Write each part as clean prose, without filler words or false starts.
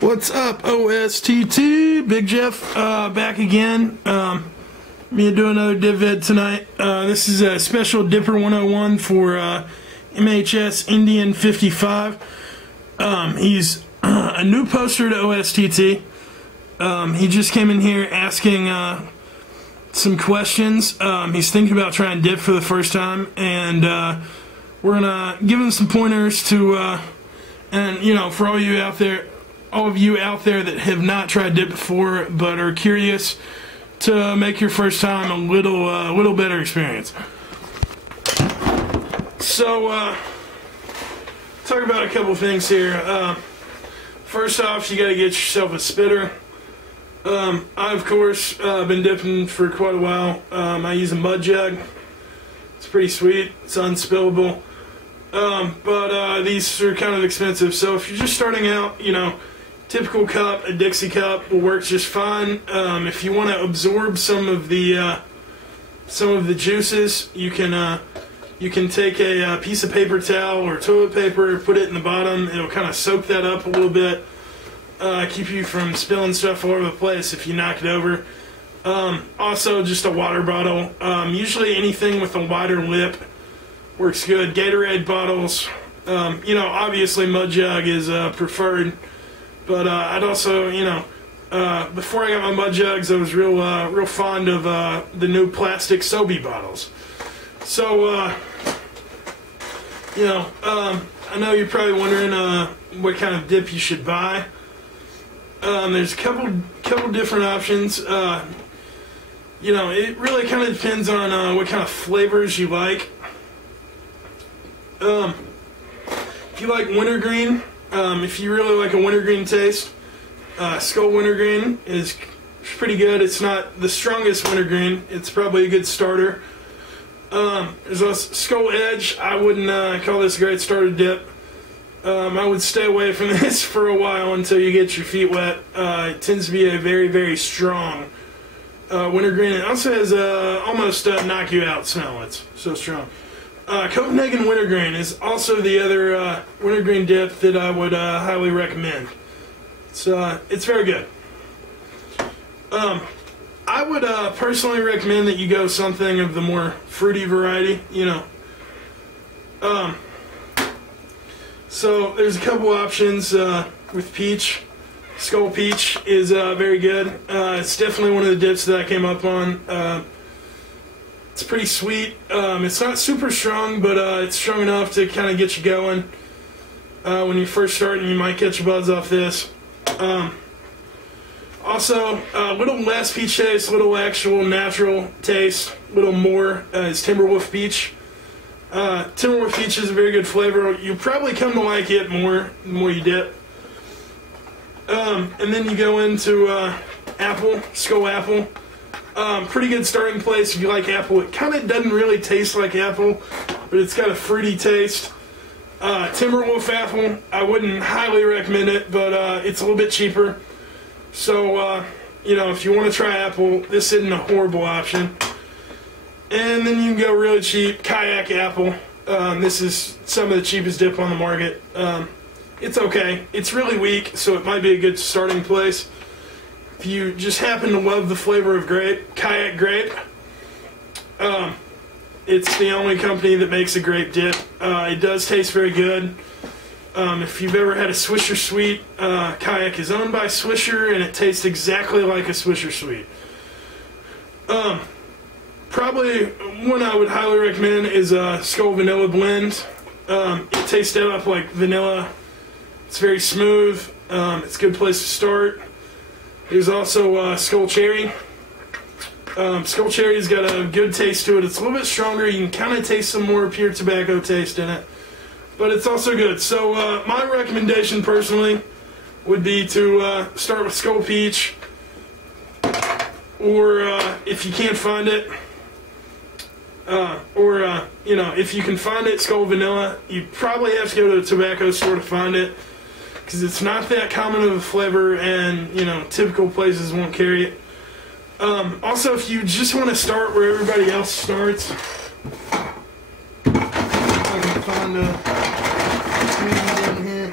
What's up, OSTT? Big Jeff back again. Me do another dip vid tonight. This is a special Dipper 101 for MHS Indian 55. He's a new poster to OSTT. He just came in here asking some questions. He's thinking about trying dip for the first time, and we're gonna give him some pointers to, and you know, for all of you out there that have not tried dip before but are curious, to make your first time a little better experience. So, talk about a couple things here. First off, you got to get yourself a spitter. I, of course, been dipping for quite a while. I use a mud jug. It's pretty sweet. It's unspillable. But these are kind of expensive. So if you're just starting out, you know, typical cup, a Dixie cup will work just fine. If you want to absorb some of the juices, you can take a piece of paper towel or toilet paper, put it in the bottom. It'll kind of soak that up a little bit, keep you from spilling stuff all over the place if you knock it over. Also, just a water bottle. Usually anything with a wider lip works good. Gatorade bottles. You know, obviously mud jug is preferred. But I'd also, you know, before I got my mud jugs, I was real fond of the new plastic Sobe bottles. So, you know, I know you're probably wondering what kind of dip you should buy. There's a couple different options. You know, it really kind of depends on what kind of flavors you like. If you like wintergreen. If you really like a wintergreen taste, Skull Wintergreen is pretty good. It's not the strongest wintergreen. It's probably a good starter. There's also Skull Edge. I wouldn't call this a great starter dip. I would stay away from this for a while until you get your feet wet. It tends to be a very strong wintergreen. It also has almost knock you out smell. It's so strong. Copenhagen Wintergreen is also the other wintergreen dip that I would highly recommend. It's very good. I would personally recommend that you go something of the more fruity variety, you know. So there's a couple options with peach. Skull Peach is very good. It's definitely one of the dips that I came up on. It's pretty sweet. It's not super strong, but it's strong enough to kind of get you going. When you're first starting, you might catch a buzz off this. Also, a little less peach taste, a little actual natural taste, a little more is Timberwolf Peach. Timberwolf Peach is a very good flavor. You'll probably come to like it more the more you dip. And then you go into apple, Skull Apple. Pretty good starting place if you like apple. It kind of doesn't really taste like apple, but it's got a fruity taste. Timberwolf Apple, I wouldn't highly recommend it, but it's a little bit cheaper. So, you know, if you want to try apple, this isn't a horrible option. And then you can go really cheap, Kayak Apple. This is some of the cheapest dip on the market. It's okay. It's really weak, so it might be a good starting place. If you just happen to love the flavor of grape, Kayak Grape, it's the only company that makes a grape dip. It does taste very good. If you've ever had a Swisher Sweet, Kayak is owned by Swisher, and it tastes exactly like a Swisher Sweet. Probably one I would highly recommend is Skull Vanilla Blend. It tastes up like vanilla. It's very smooth. It's a good place to start. There's also Skull Cherry. Skull Cherry's got a good taste to it. It's a little bit stronger. You can kind of taste some more pure tobacco taste in it. But it's also good. So my recommendation personally would be to start with Skull Peach. Or if you can't find it, you know, if you can find it, Skull Vanilla. You probably have to go to a tobacco store to find it, because it's not that common of a flavor, and you know, typical places won't carry it. Also, if you just want to start where everybody else starts, if I can find a in here.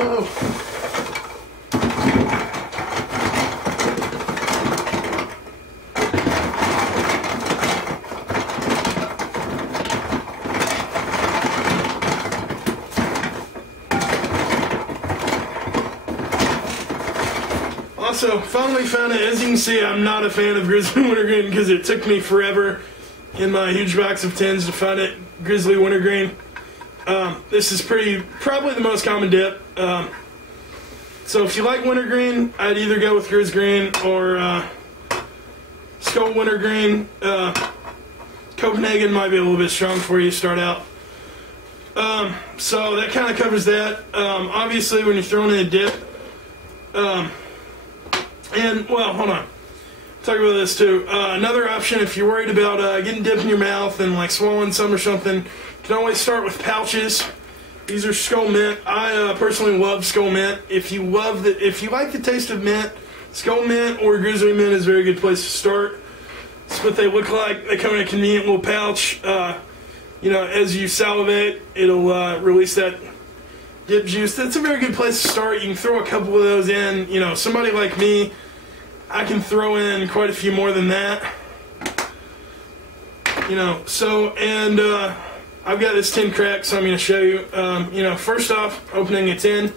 go. Also, finally found it. As you can see, I'm not a fan of Grizzly Wintergreen because it took me forever in my huge box of tins to find it. Grizzly Wintergreen. This is probably the most common dip. So if you like wintergreen, I'd either go with Grizz Green or Skull Wintergreen. Copenhagen might be a little bit strong for you to start out. So that kind of covers that. Obviously, when you're throwing in a dip, and, well, hold on. Talk about this too. Another option, if you're worried about getting dip in your mouth and like swallowing some or something, you can always start with pouches. These are Skull Mint. I personally love Skull Mint. If you like the taste of mint, Skull Mint or Grizzly Mint is a very good place to start. That's what they look like. They come in a convenient little pouch. You know, as you salivate, it'll release that dip juice. That's a very good place to start. You can throw a couple of those in. You know, somebody like me, I can throw in quite a few more than that. You know, so, and I've got this tin crack, so I'm going to show you. You know, first off, opening a tin,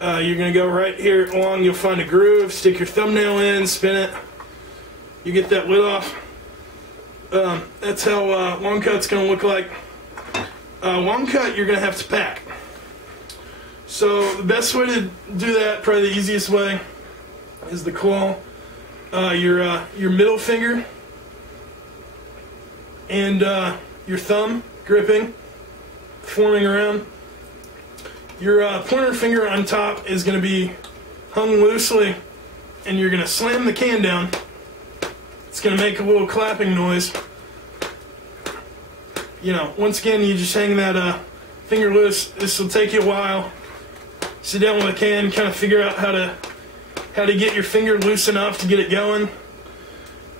you're going to go right here along, you'll find a groove, stick your thumbnail in, spin it, you get that lid off. That's how long cut's going to look like. Long cut, you're going to have to pack. So the best way to do that, probably the easiest way, is the claw, your middle finger, and your thumb gripping, forming around. Your pointer finger on top is going to be hung loosely, and you're going to slam the can down. It's going to make a little clapping noise. You know, once again, you just hang that finger loose. This will take you a while. Sit down with a can, kind of figure out how to get your finger loose enough to get it going.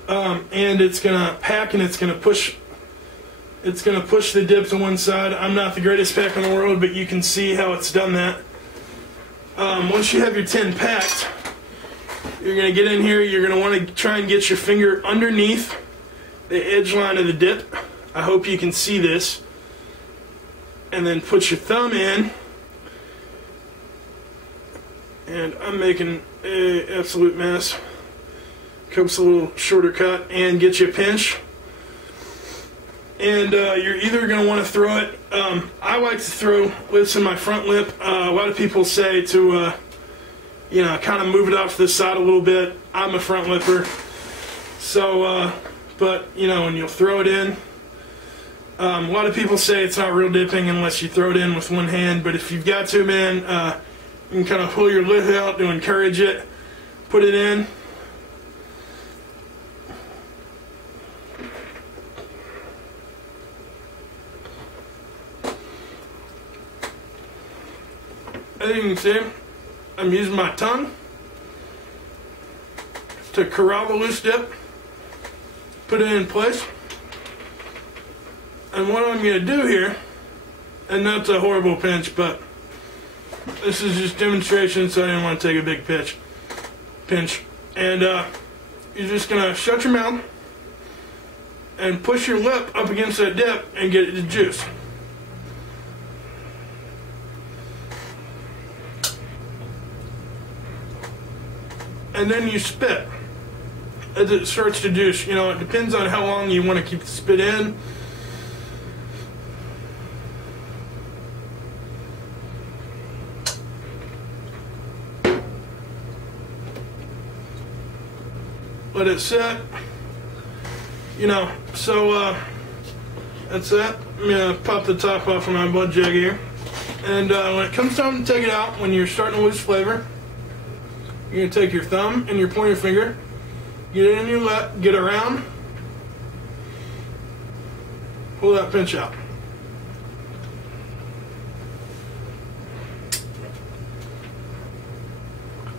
And it's gonna pack and it's gonna push the dip to one side. I'm not the greatest packer in the world, but you can see how it's done that. Once you have your tin packed, you're gonna get in here, you're gonna want to try and get your finger underneath the edge line of the dip. I hope you can see this. And then put your thumb in. And I'm making an absolute mess. Comes a little shorter cut, and get you a pinch. And you're either going to want to throw it. I like to throw lips in my front lip. A lot of people say to, you know, kind of move it off to the side a little bit. I'm a front lipper. So, but, you know, and you'll throw it in. A lot of people say it's not real dipping unless you throw it in with one hand. But if you've got to, man, you can kind of pull your lid out to encourage it. Put it in. As you can see, I'm using my tongue to corral the loose dip. Put it in place. And what I'm going to do here, and that's a horrible pinch, but this is just demonstration, so I didn't want to take a big pinch. And you're just going to shut your mouth and push your lip up against that dip and get the juice. And then you spit as it starts to juice. You know, it depends on how long you want to keep the spit in. Let it sit, you know, so that's that. I'm going to pop the top off of my blood jug here. And when it comes time to take it out, when you're starting to lose flavor, you're going to take your thumb and your pointer finger, get it in your lip, get around, pull that pinch out.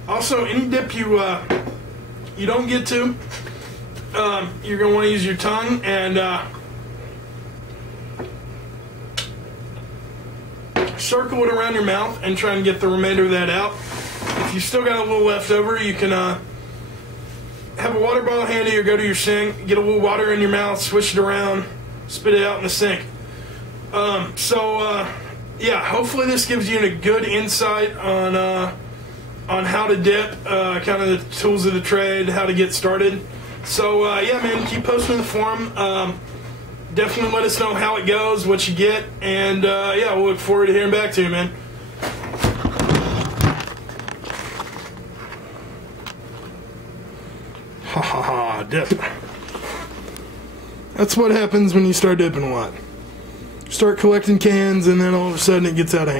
Also, any dip you don't get to, you're going to want to use your tongue and circle it around your mouth and try and get the remainder of that out. If you still got a little left over, you can have a water bottle handy or go to your sink, get a little water in your mouth, switch it around, spit it out in the sink. Yeah, hopefully this gives you a good insight on how to dip, kind of the tools of the trade, how to get started. So yeah, man, keep posting in the forum. Definitely let us know how it goes, what you get, and yeah, we'll look forward to hearing back to you, man. Ha ha ha, dip. That's what happens when you start dipping a lot. You start collecting cans, and then all of a sudden it gets out of hand.